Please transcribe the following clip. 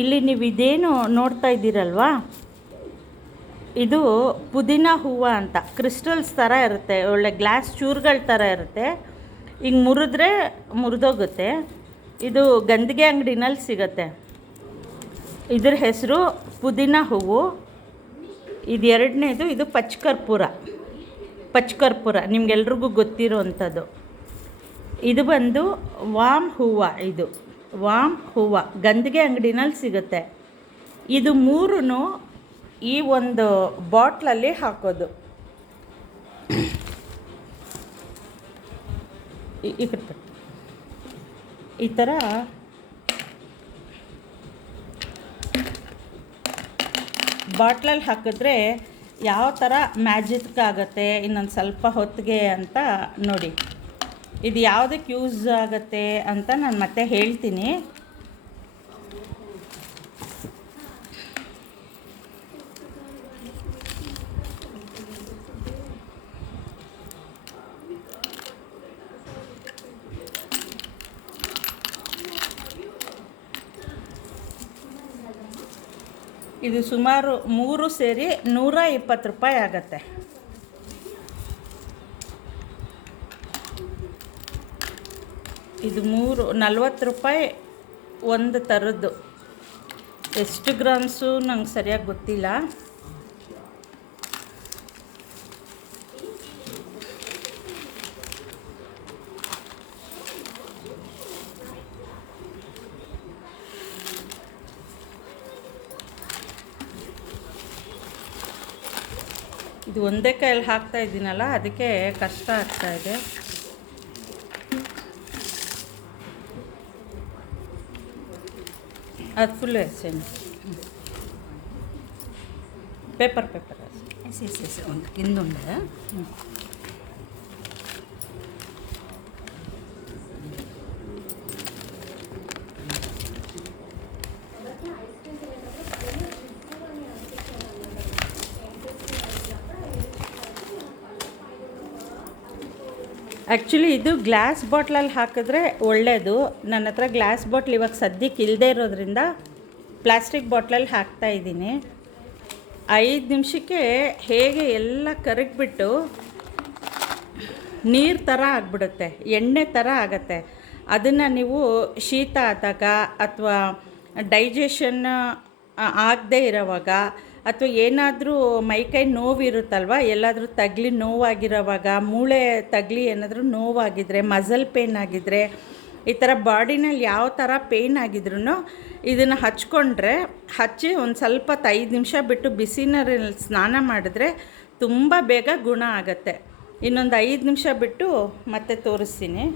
ಇಲ್ಲಿ ನೀವು ಇದೇನು ನೋಡ್ತಾ ಇದ್ದೀರಲ್ವಾ, ಇದು ಪುದೀನ ಹೂವು ಅಂತ ಕ್ರಿಸ್ಟಲ್ಸ್ ಥರ ಇರುತ್ತೆ, ಒಳ್ಳೆ ಗ್ಲಾಸ್ ಚೂರುಗಳ ಥರ ಇರುತ್ತೆ. ಹಿಂಗೆ ಮುರಿದ್ರೆ ಮುರಿದೋಗುತ್ತೆ. ಇದು ಗಂಧಿಗೆ ಅಂಗಡಿನಲ್ಲಿ ಸಿಗುತ್ತೆ. ಇದ್ರ ಹೆಸರು ಪುದೀನ ಹೂವು. ಇದು ಎರಡನೇದು, ಇದು ಪಚ್ಕರ್ಪೂರ ನಿಮ್ಗೆಲ್ರಿಗೂ ಗೊತ್ತಿರೋ ಅಂಥದ್ದು. ಇದು ಬಂದು ವಾಮ್ ಹೂವು. ಇದು ವಾಮ್ ಹೂವು ಗಂಧಿಗೆ ಅಂಗಡಿನಲ್ಲಿ ಸಿಗುತ್ತೆ. ಇದು ಮೂರೂ ಈ ಒಂದು ಬಾಟ್ಲಲ್ಲಿ ಹಾಕೋದು. ಈ ಥರ ಬಾಟ್ಲಲ್ಲಿ ಹಾಕಿದ್ರೆ ಯಾವ ಥರ ಮ್ಯಾಜಿಕ್ ಆಗುತ್ತೆ ಇನ್ನೊಂದು ಸ್ವಲ್ಪ ಹೊತ್ತಿಗೆ ಅಂತ ನೋಡಿ. ಇದು ಯಾವುದಕ್ಕೆ ಯೂಸ್ ಆಗುತ್ತೆ ಅಂತ ನಾನು ಮತ್ತೆ ಹೇಳ್ತೀನಿ. ಇದು ಸುಮಾರು 3 ಸೇರಿ 120 ರೂಪಾಯಿ ಆಗುತ್ತೆ. ಇದು 40 ರೂಪಾಯಿ ಒಂದು ಥರದ್ದು. ಎಷ್ಟು ಗ್ರಾಮ್ಸು ನಂಗೆ ಸರಿಯಾಗಿ ಗೊತ್ತಿಲ್ಲ. ಇದು ಒಂದೇ ಕೈಯಲ್ಲಿ ಹಾಕ್ತಾ ಇದ್ದೀನಲ್ಲ, ಅದಕ್ಕೆ ಕಷ್ಟ ಆಗ್ತಾಯಿದೆ. ಅದು ಫುಲ್ಲು ಎಸೆನ್ ಪೇಪರ್ ಎಸ್ ಒಂದು ಕಿಂದುಂಡೆ. ಆ್ಯಕ್ಚುಲಿ ಇದು ಗ್ಲಾಸ್ ಬಾಟ್ಲಲ್ಲಿ ಹಾಕಿದ್ರೆ ಒಳ್ಳೆಯದು. ನನ್ನ ಹತ್ರ ಗ್ಲಾಸ್ ಬಾಟ್ಲ್ ಇವಾಗ ಸದ್ಯಕ್ಕೆ ಇಲ್ಲದೇ ಇರೋದ್ರಿಂದ ಪ್ಲಾಸ್ಟಿಕ್ ಬಾಟ್ಲಲ್ಲಿ ಹಾಕ್ತಾಯಿದ್ದೀನಿ. 5 ನಿಮಿಷಕ್ಕೆ ಹೇಗೆ ಎಲ್ಲ ಕರಗಿಬಿಟ್ಟು ನೀರು ಥರ ಆಗಿಬಿಡುತ್ತೆ, ಎಣ್ಣೆ ಥರ ಆಗುತ್ತೆ. ಅದನ್ನು ನೀವು ಶೀತ ಆದಾಗ ಅಥವಾ ಡೈಜೆಷನ್ ಆಗದೇ ಇರೋವಾಗ ಅಥವಾ ಏನಾದರೂ ಮೈಕೈ ನೋವಿರುತ್ತಲ್ವ, ಎಲ್ಲಾದರೂ ತಗಲಿ ನೋವಾಗಿರೋವಾಗ, ಮೂಳೆ ತಗಲಿ ಏನಾದರೂ ನೋವಾಗಿದ್ದರೆ, ಮಸಲ್ ಪೇನ್ ಆಗಿದ್ದರೆ, ಈ ಥರ ಬಾಡಿನಲ್ಲಿ ಯಾವ ಥರ ಪೇಯ್ನ್ ಆಗಿದ್ರೂ ಇದನ್ನು ಹಚ್ಚಿ ಒಂದು ಸ್ವಲ್ಪ 5 ನಿಮಿಷ ಬಿಟ್ಟು ಬಿಸಿ ನೀರಲ್ಲಿ ಸ್ನಾನ ಮಾಡಿದ್ರೆ ತುಂಬ ಬೇಗ ಗುಣ ಆಗುತ್ತೆ. ಇನ್ನೊಂದು 5 ನಿಮಿಷ ಬಿಟ್ಟು ಮತ್ತೆ ತೋರಿಸ್ತೀನಿ.